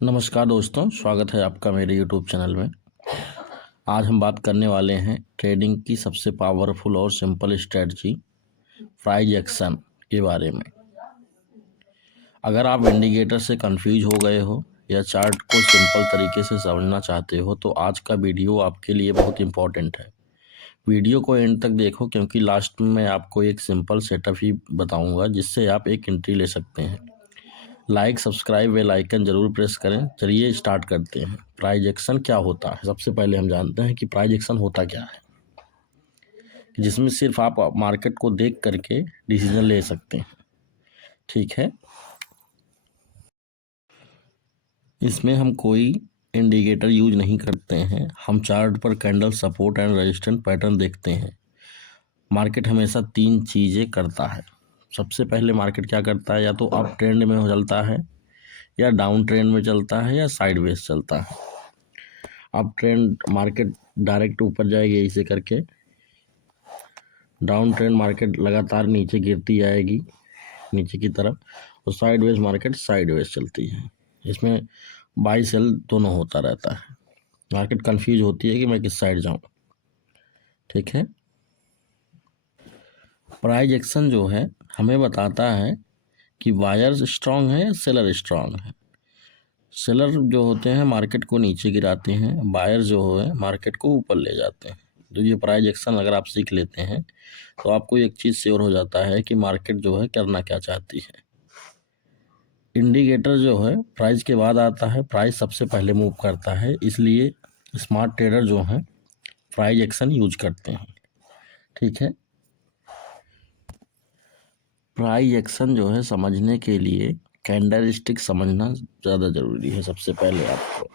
नमस्कार दोस्तों, स्वागत है आपका मेरे यूट्यूब चैनल में। आज हम बात करने वाले हैं ट्रेडिंग की सबसे पावरफुल और सिंपल स्ट्रेटजी प्राइस एक्शन के बारे में। अगर आप इंडिकेटर से कंफ्यूज हो गए हो या चार्ट को सिंपल तरीके से समझना चाहते हो तो आज का वीडियो आपके लिए बहुत इम्पोर्टेंट है। वीडियो को एंड तक देखो क्योंकि लास्ट में मैं आपको एक सिंपल सेटअप ही बताऊंगा जिससे आप एक एंट्री ले सकते हैं। लाइक, सब्सक्राइब, बेल आइकन जरूर प्रेस करें। चलिए स्टार्ट करते हैं। प्राइस एक्शन क्या होता है? सबसे पहले हम जानते हैं कि प्राइस एक्शन होता क्या है, जिसमें सिर्फ आप मार्केट को देख करके डिसीजन ले सकते हैं। ठीक है, इसमें हम कोई इंडिकेटर यूज नहीं करते हैं। हम चार्ट पर candle, support and resistance pattern देखते हैं। मार्केट हमेशा तीन चीज़ें करता है। सबसे पहले मार्केट क्या करता है, या तो अप ट्रेंड में हो चलता है, या डाउन ट्रेंड में चलता है, या साइडवेज चलता है। अप ट्रेंड मार्केट डायरेक्ट ऊपर जाएगी ऐसे करके, डाउन ट्रेंड मार्केट लगातार नीचे गिरती जाएगी नीचे की तरफ, और साइडवेज मार्केट साइडवेज चलती है। इसमें बाई सेल दोनों होता रहता है। मार्केट कंफ्यूज होती है कि मैं किस साइड जाऊं। ठीक है, प्राइस एक्शन जो है हमें बताता है कि बायर्स स्ट्रांग है या सेलर स्ट्रांग है। सेलर जो होते हैं मार्केट को नीचे गिराते हैं, बायर जो है मार्केट को ऊपर ले जाते हैं। तो ये प्राइस एक्शन अगर आप सीख लेते हैं तो आपको एक चीज़ श्योर हो जाता है कि मार्केट जो है करना क्या चाहती है। इंडिकेटर जो है प्राइस के बाद आता है, प्राइस सबसे पहले मूव करता है, इसलिए स्मार्ट ट्रेडर जो हैं प्राइस एक्शन यूज करते हैं। ठीक है, प्राइस एक्शन जो है समझने के लिए कैंडल स्टिक समझना ज़्यादा ज़रूरी है। सबसे पहले आपको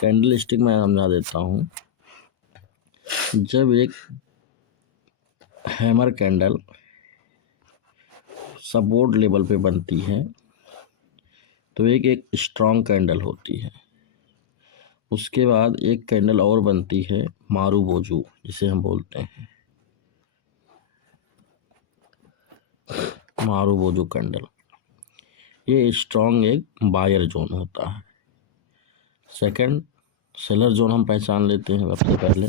कैंडल स्टिक मैं समझा देता हूँ। जब एक हैमर कैंडल सपोर्ट लेवल पे बनती है तो एक स्ट्रॉन्ग कैंडल होती है। उसके बाद एक कैंडल और बनती है मारूबोजू, जिसे हम बोलते हैं मारूबोजू कैंडल। ये स्ट्रॉन्ग एक बायर जोन होता है। सेकंड, सेलर जोन हम पहचान लेते हैं। सबसे पहले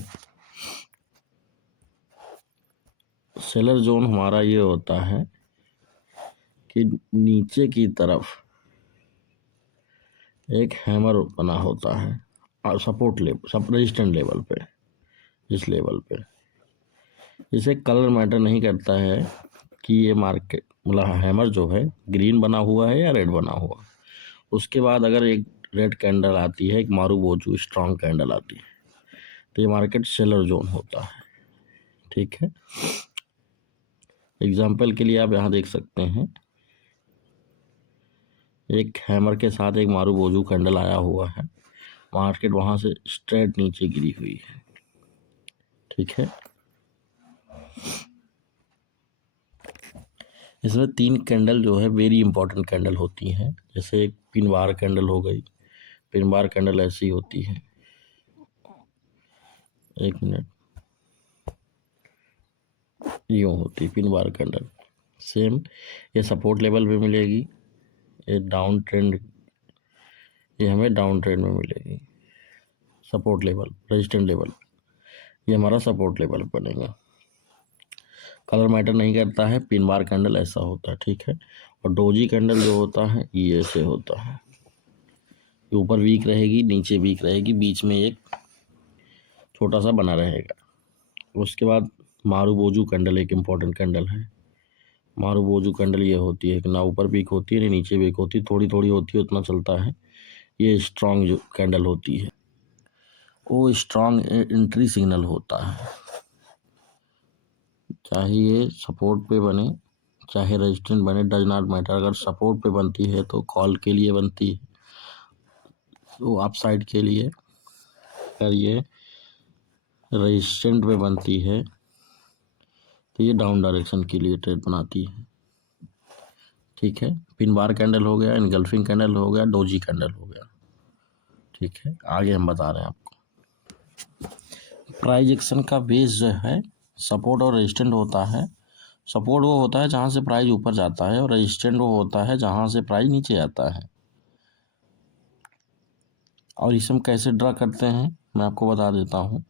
सेलर जोन हमारा ये होता है कि नीचे की तरफ एक हैमर बना होता है और सपोर्ट लेवल, सब रेजिस्टेंट लेवल पे, इस लेवल पे। इसे कलर मैटर नहीं करता है कि ये मार्केट मतलब हैमर जो है ग्रीन बना हुआ है या रेड बना हुआ। उसके बाद अगर एक रेड कैंडल आती है, एक मारूबोजू स्ट्रॉन्ग कैंडल आती है, तो ये मार्केट सेलर जोन होता है। ठीक है, एग्जाम्पल के लिए आप यहाँ देख सकते हैं, एक हैमर के साथ एक मारूबोजू कैंडल आया हुआ है, मार्केट वहां से स्ट्रेट नीचे गिरी हुई है। ठीक है, इसमें तीन कैंडल जो है वेरी इंपॉर्टेंट कैंडल होती हैं। जैसे एक पिन बार कैंडल हो गई, पिन बार कैंडल ऐसी होती है, एक मिनट, यूँ होती पिन बार कैंडल। सेम ये सपोर्ट लेवल पे मिलेगी, ये डाउन ट्रेंड, ये हमें डाउन ट्रेंड में मिलेगी। सपोर्ट लेवल, रेजिस्टेंट लेवल, ये हमारा सपोर्ट लेवल बनेगा। कलर मैटर नहीं करता है, पिन बार कैंडल ऐसा होता है। ठीक है, और डोजी कैंडल जो होता है ये ऐसे होता है, ऊपर वीक रहेगी, नीचे वीक रहेगी, बीच में एक छोटा सा बना रहेगा। उसके बाद मारूबोजू कैंडल एक इम्पॉर्टेंट कैंडल है। मारूबोजू कैंडल ये होती है कि ना ऊपर वीक होती है ना नीचे वीक होती है, थोड़ी थोड़ी होती है, उतना चलता है। ये स्ट्रांग जो कैंडल होती है वो स्ट्रांग एंट्री सिग्नल होता है। चाहे ये सपोर्ट पे बने चाहे रेजिस्टेंट बने, डज नॉट मैटर। अगर सपोर्ट पे बनती है तो कॉल के लिए बनती है, तो अप साइड के लिए। अगर ये रेजिस्टेंट पे बनती है तो ये डाउन डायरेक्शन के लिए ट्रेड बनाती है। ठीक है, पिन बार कैंडल हो गया, इनगल्फिंग कैंडल हो गया, डोजी कैंडल हो गया। ठीक है, आगे हम बता रहे हैं आपको। प्राइस एक्शन का बेस जो है सपोर्ट और रेजिस्टेंट होता है। सपोर्ट वो होता है जहाँ से प्राइस ऊपर जाता है और रेजिस्टेंट वो होता है जहाँ से प्राइस नीचे आता है। और इसे हम कैसे ड्रा करते हैं मैं आपको बता देता हूँ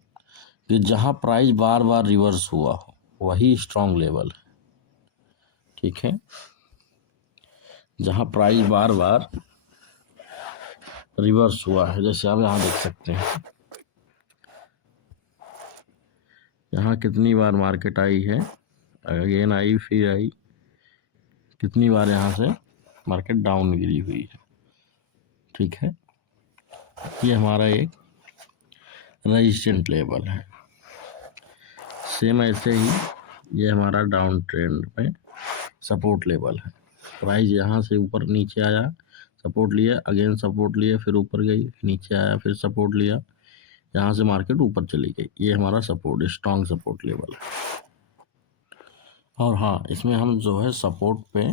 कि जहाँ प्राइस बार बार रिवर्स हुआ हो वही स्ट्रॉन्ग लेवल है। ठीक है, जहाँ प्राइस बार बार रिवर्स हुआ है, जैसे आप यहाँ देख सकते हैं, यहाँ कितनी बार मार्केट आई है, अगेन आई, फिर आई, कितनी बार यहाँ से मार्केट डाउन गिरी हुई है। ठीक है, ये हमारा एक रेजिस्टेंट लेवल है। सेम ऐसे ही ये हमारा डाउन ट्रेंड में सपोर्ट लेवल है। प्राइस यहाँ से ऊपर नीचे आया, सपोर्ट लिया, अगेन सपोर्ट लिया, फिर ऊपर गई, नीचे आया, फिर सपोर्ट लिया, यहाँ से मार्केट ऊपर चली गई। ये हमारा सपोर्ट, स्ट्रॉन्ग सपोर्ट लेवल है। और हाँ, इसमें हम जो है सपोर्ट पे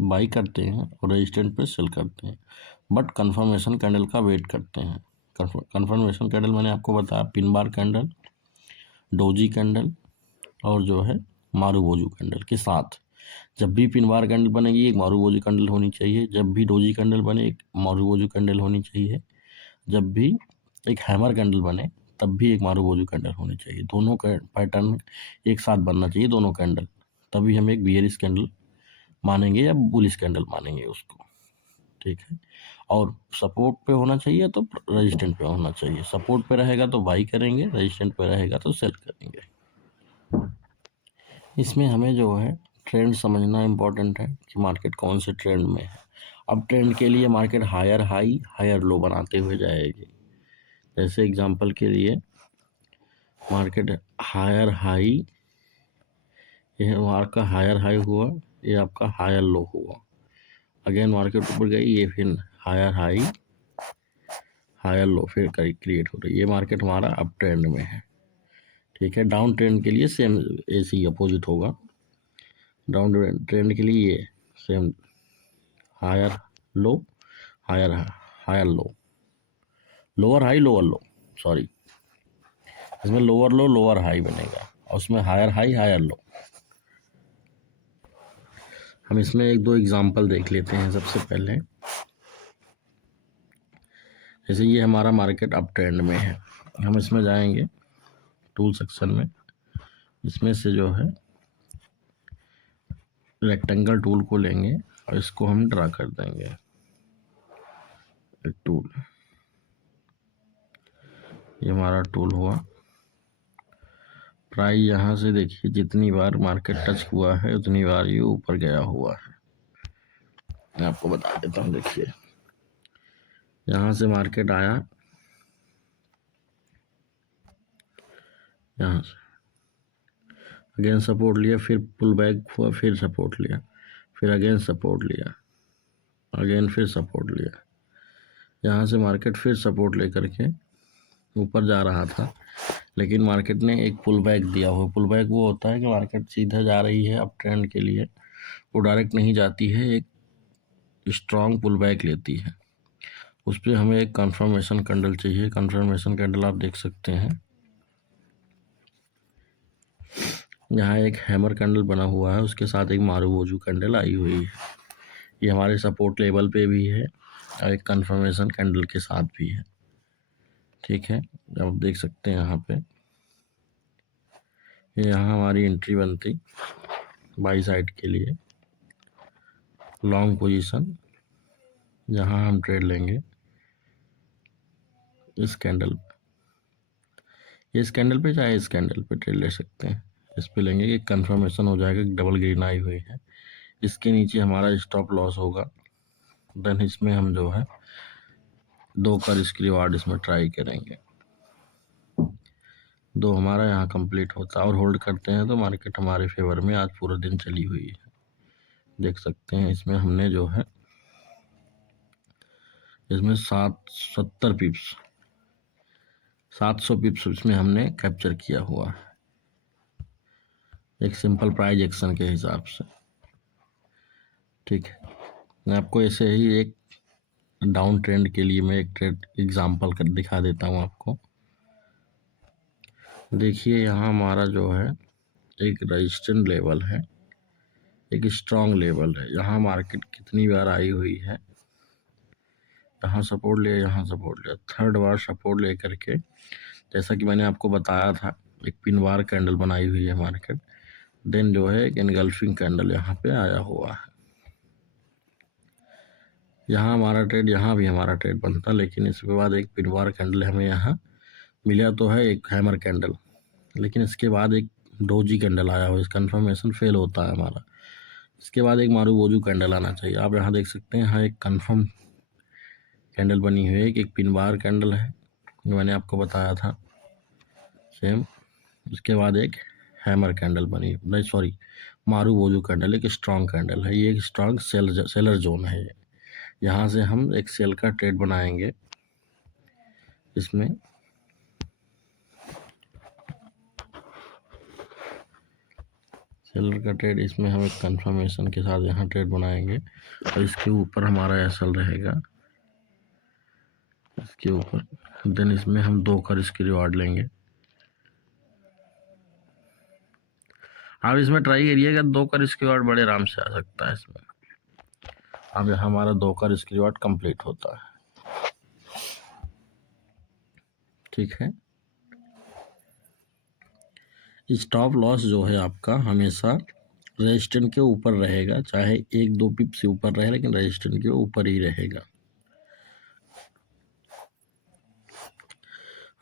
बाई करते हैं और रेजिस्टेंट पे सेल करते हैं, बट कंफर्मेशन कैंडल का वेट करते हैं। कंफर्मेशन कैंडल मैंने आपको बताया, pin bar candle, doji candle और जो है मारुबोजू कैंडल के साथ। जब भी पिन बार कैंडल बनेगी एक मारुबोजू कैंडल होनी चाहिए, जब भी डोजी कैंडल बने एक मारुबोजू कैंडल होनी चाहिए, जब भी एक हैमर कैंडल बने तब भी एक मारुबोजू कैंडल होनी चाहिए। दोनों का पैटर्न एक साथ बनना चाहिए, दोनों कैंडल, तभी हम एक बियरिश कैंडल मानेंगे या बुलिश कैंडल मानेंगे उसको। ठीक है, और सपोर्ट पे होना चाहिए तो रेजिस्टेंट पे होना चाहिए। सपोर्ट पे रहेगा तो बाई करेंगे, रेजिस्टेंट पे रहेगा तो सेल करेंगे। इसमें हमें जो है ट्रेंड समझना इम्पोर्टेंट है कि मार्केट कौन से ट्रेंड में है। अब ट्रेंड के लिए market higher high higher low बनाते हुए जाएगी। जैसे एग्जांपल के लिए मार्केट हायर हाई, ये आपका हायर हाई हुआ, ये आपका हायर लो हुआ, अगेन मार्केट ऊपर गई, ये फिर हायर हाई हायर लो फिर क्रिएट हो रही है। ये मार्केट हमारा अप ट्रेंड में है। ठीक है, डाउन ट्रेंड के लिए सेम ऐसे ही अपोजिट होगा। डाउन ट्रेंड के लिए ये same higher low higher higher low, lower high lower low, sorry, इसमें लोअर लो लोअर हाई बनेगा और उसमें हायर हाई हायर लो। हम इसमें एक दो एग्जांपल देख लेते हैं। सबसे पहले जैसे ये हमारा मार्केट अप ट्रेंड में है, हम इसमें जाएंगे टूल सेक्शन में, इसमें से जो है रेक्टेंगल टूल को लेंगे और इसको हम ड्रा कर देंगे। एक टूल, ये हमारा टूल हुआ। प्राइस यहाँ से देखिए जितनी बार मार्केट टच हुआ है उतनी बार ये ऊपर गया हुआ है। मैं आपको बता देता हूँ, देखिए यहाँ से मार्केट आया, यहाँ से अगेन सपोर्ट लिया, फिर पुल बैक हुआ, फिर सपोर्ट लिया, फिर अगेन सपोर्ट लिया, अगेन फिर सपोर्ट लिया, यहाँ से मार्केट फिर सपोर्ट लेकर के ऊपर जा रहा था, लेकिन मार्केट ने एक पुल बैक दिया हुआ। पुल बैक वो होता है कि मार्केट सीधा जा रही है अप ट्रेंड के लिए, वो डायरेक्ट नहीं जाती है, एक स्ट्रॉन्ग पुल बैक लेती है। उस पर हमें एक कंफर्मेशन कैंडल चाहिए। कंफर्मेशन कैंडल आप देख सकते हैं, यहाँ एक हैमर कैंडल बना हुआ है, उसके साथ एक मारुबोजू कैंडल आई हुई है। ये हमारे सपोर्ट लेवल पे भी है और एक कंफर्मेशन कैंडल के साथ भी है। ठीक है, आप देख सकते हैं यहाँ पे, ये यहाँ हमारी एंट्री बनती बाई साइड के लिए, लॉन्ग पोजीशन, जहाँ हम ट्रेड लेंगे इस कैंडल पे, इस कैंडल पे चाहे इस कैंडल पे ट्रेड ले सकते हैं। इस पे लेंगे कि कंफर्मेशन हो जाएगा कि डबल ग्रीन आई हुई है, इसके नीचे हमारा स्टॉप लॉस होगा। देन इसमें हम जो है 2 का रिस्क रिवार्ड इसमें ट्राई करेंगे। 2 हमारा यहाँ कंप्लीट होता है और होल्ड करते हैं तो मार्केट हमारे फेवर में आज पूरा दिन चली हुई है। देख सकते हैं इसमें हमने जो है इसमें 70 पिप्स 700 पिप्स इसमें हमने कैप्चर किया हुआ है, एक सिंपल प्राइज एक्शन के हिसाब से। ठीक है, मैं आपको ऐसे ही एक डाउन ट्रेंड के लिए मैं एक ट्रेड एग्जांपल कर दिखा देता हूँ आपको। देखिए यहाँ हमारा जो है एक रेजिस्टेंस लेवल है, एक स्ट्रॉन्ग लेवल है। यहाँ मार्केट कितनी बार आई हुई है, यहाँ सपोर्ट लिया, यहाँ सपोर्ट लिया, थर्ड बार सपोर्ट ले करके, जैसा कि मैंने आपको बताया था, एक पिन बार कैंडल बनाई हुई है मार्केट, देन जो है एक एनगल्फिंग कैंडल यहाँ पे आया हुआ है। यहाँ हमारा ट्रेड, यहाँ भी हमारा ट्रेड बनता, लेकिन इसके बाद एक पिन बार कैंडल हमें यहाँ मिला तो है, एक हैमर कैंडल, लेकिन इसके बाद एक डोजी कैंडल आया हुआ, इस कन्फर्मेशन फेल होता है हमारा। इसके बाद एक मारूबोजू कैंडल आना चाहिए। आप यहाँ देख सकते हैं, यहाँ एक कन्फर्म कैंडल बनी हुई है, एक पिन बार कैंडल है जो मैंने आपको बताया था सेम। उसके बाद एक हैमर कैंडल बनी, नहीं सॉरी, मारूबोजू कैंडल, एक स्ट्रॉन्ग कैंडल है। ये एक स्ट्रॉन्ग सेलर जोन है। यहाँ से हम एक सेल का ट्रेड बनाएंगे। इसमें सेलर का ट्रेड, इसमें हम एक कंफर्मेशन के साथ यहाँ ट्रेड बनाएंगे और इसके ऊपर हमारा एसएल रहेगा, इसके ऊपर। देन इसमें हम 2 का रिस्क रिवार्ड लेंगे। आप इसमें ट्राई करिएगा, 2 का रिस्क रिवार्ड बड़े आराम से आ सकता है इसमें। अब यहाँ हमारा 2 का रिस्क रिवार्ड कंप्लीट होता है, ठीक है। स्टॉप लॉस जो है आपका हमेशा रेजिस्टेंस के ऊपर रहेगा, चाहे 1-2 पिप से ऊपर रहे, लेकिन रेजिस्टेंस के ऊपर ही रहेगा।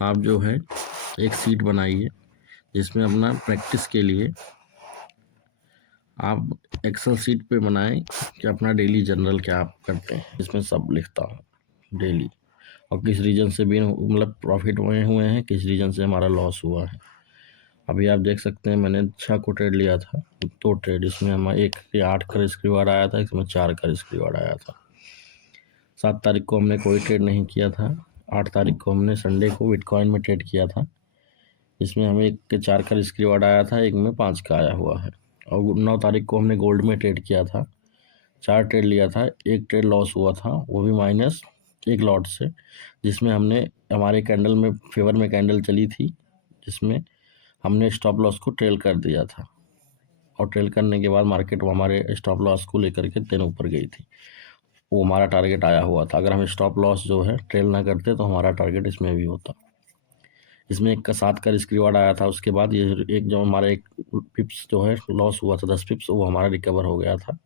आप जो है एक सीट बनाइए जिसमें अपना प्रैक्टिस के लिए आप एक्सेल सीट पे बनाएं कि अपना डेली जनरल क्या आप करते हैं, इसमें सब लिखता हूँ डेली, और किस रीजन से भी मतलब प्रॉफिट हुए हैं, किस रीजन से हमारा लॉस हुआ है। अभी आप देख सकते हैं, मैंने 6 को ट्रेड लिया था, 2 ट्रेड, इसमें हमारा 8 का रिस्क रिवार्ड आया था, इसमें 4 का रिस्क रिवार्ड आया था। 7 तारीख को हमने कोई ट्रेड नहीं किया था। 8 तारीख को हमने संडे को बिटकॉइन में ट्रेड किया था, इसमें हमें 1 के 4 का रिस्क रिवार्ड आया था, एक में 5 का आया हुआ है। और 9 तारीख को हमने गोल्ड में ट्रेड किया था, 4 ट्रेड लिया था, 1 ट्रेड लॉस हुआ था, वो भी माइनस 1 लॉट से, जिसमें हमने हमारे कैंडल में फेवर में कैंडल चली थी, जिसमें हमने स्टॉप लॉस को ट्रेल कर दिया था, और ट्रेल करने के बाद मार्केट हमारे स्टॉप लॉस को लेकर के 10 ऊपर गई थी, वो हमारा टारगेट आया हुआ था। अगर हम स्टॉप लॉस जो है ट्रेल ना करते तो हमारा टारगेट इसमें भी होता। इसमें 1 का 7 का रिस्क रिवार्ड आया था, उसके बाद ये एक जो हमारा 1 पिप्स जो है लॉस हुआ था, 10 पिप्स, वो हमारा रिकवर हो गया था।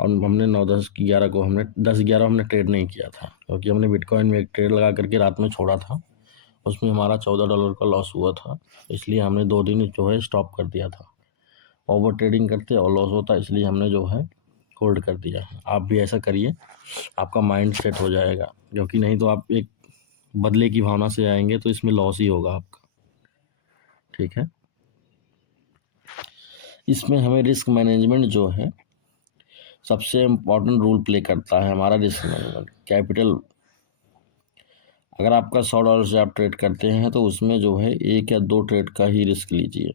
और हमने 9, 10, 11 को हमने 10, 11 हमने ट्रेड नहीं किया था, क्योंकि हमने बिटकॉइन में एक ट्रेड लगा करके रात में छोड़ा था, उसमें हमारा $14 का लॉस हुआ था, इसलिए हमने 2 दिन जो है स्टॉप कर दिया था। ओवर ट्रेडिंग करते और लॉस होता, इसलिए हमने जो है होल्ड कर दिया है। आप भी ऐसा करिए, आपका माइंड सेट हो जाएगा, क्योंकि नहीं तो आप एक बदले की भावना से आएंगे तो इसमें लॉस ही होगा आपका, ठीक है। इसमें हमें रिस्क मैनेजमेंट जो है सबसे इम्पोर्टेंट रोल प्ले करता है, हमारा रिस्क मैनेजमेंट। कैपिटल अगर आपका $100 से आप ट्रेड करते हैं तो उसमें जो है 1 या 2 ट्रेड का ही रिस्क लीजिए,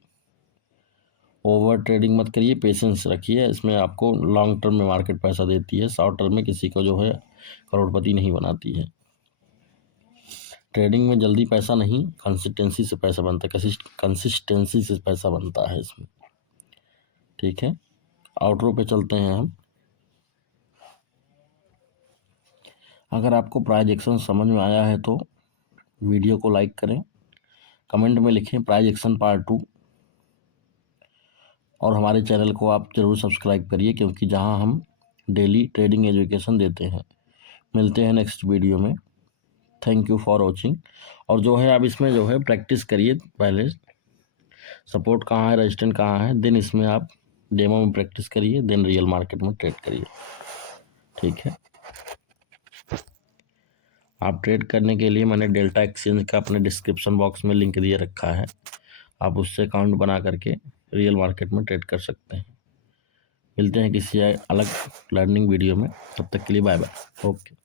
ओवर ट्रेडिंग मत करिए, पेशेंस रखिए। इसमें आपको लॉन्ग टर्म में मार्केट पैसा देती है, शॉर्ट टर्म में किसी को जो है करोड़पति नहीं बनाती है। ट्रेडिंग में जल्दी पैसा नहीं, कंसिस्टेंसी से पैसा बनता है, कंसिस्टेंसी से पैसा बनता है इसमें, ठीक है। आउटरो पे चलते हैं हम। अगर आपको प्राइस एक्शन समझ में आया है तो वीडियो को लाइक करें, कमेंट में लिखें प्राइस एक्शन पार्ट 2, और हमारे चैनल को आप ज़रूर सब्सक्राइब करिए, क्योंकि जहां हम डेली ट्रेडिंग एजुकेशन देते हैं। मिलते हैं नेक्स्ट वीडियो में। Thank you for watching. और जो है आप इसमें जो है प्रैक्टिस करिए, पहले सपोर्ट कहाँ है, रेजिस्टेंस कहाँ है, देन इसमें आप डेमो में प्रैक्टिस करिए, देन रियल मार्केट में ट्रेड करिए, ठीक है। आप ट्रेड करने के लिए मैंने डेल्टा एक्सचेंज का अपने डिस्क्रिप्शन बॉक्स में लिंक दिए रखा है, आप उससे अकाउंट बना करके रियल मार्केट में ट्रेड कर सकते हैं। मिलते हैं किसी अलग लर्निंग वीडियो में, तब तक के लिए बाय बाय, ओके।